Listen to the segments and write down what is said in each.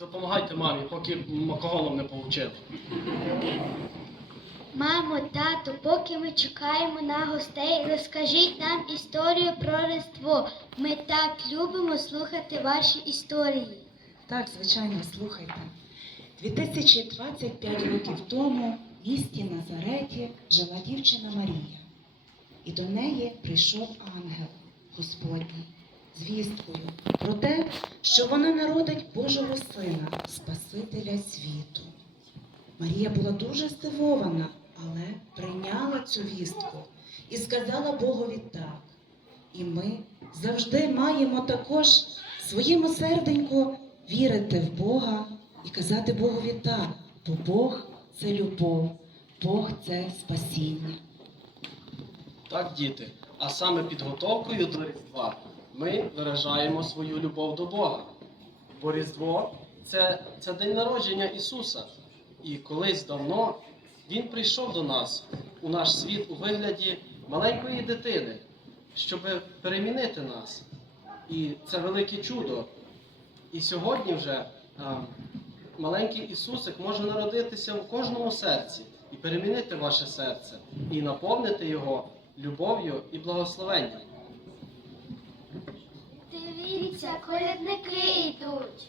Допомагайте мамі, поки макогоном не получив. Мамо, тату, поки ми чекаємо на гостей, розкажіть нам історію про Різдво. Ми так любимо слухати ваші історії. Так, звичайно, слухайте. 2025 років тому в місті Назареті жила дівчина Марія, і до неї прийшов ангел Господній з вісткою про те, що вона народить Божого Сина, Спасителя світу. Марія була дуже здивована, але прийняла цю вістку і сказала Богові так. І ми завжди маємо також своєму серденьку вірити в Бога і казати Богові так, бо Бог це любов, Бог це спасіння. Так, діти. А саме підготовкою до Різдва ми виражаємо свою любов до Бога. Бо Різдво це, це день народження Ісуса. І колись давно Він прийшов до нас у наш світ у вигляді маленької дитини, щоб перемінити нас. І це велике чудо. І сьогодні вже а, маленький Ісусик може народитися в кожному серці і перемінити ваше серце, і наповнити його любов'ю і благословенням. Дивіться, колядники йдуть.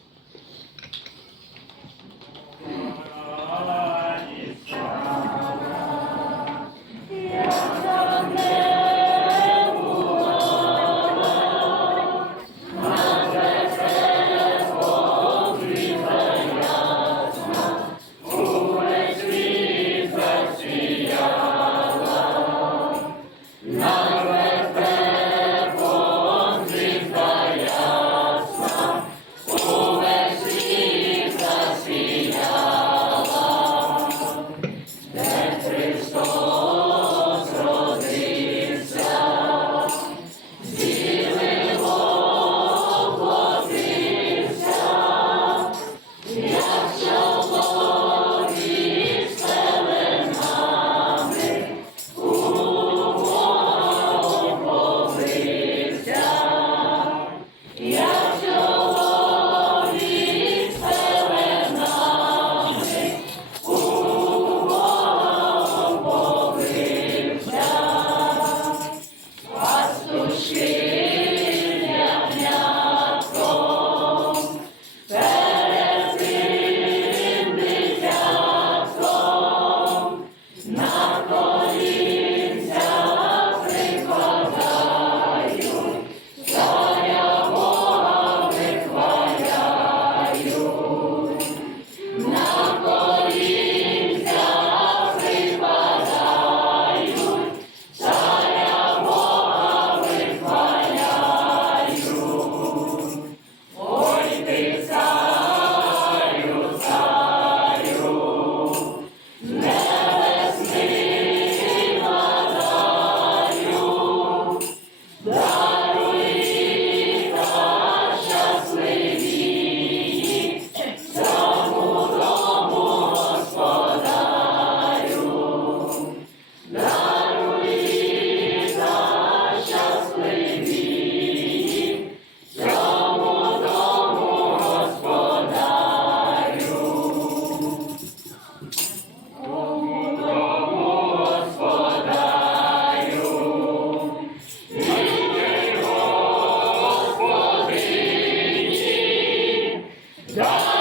Yeah.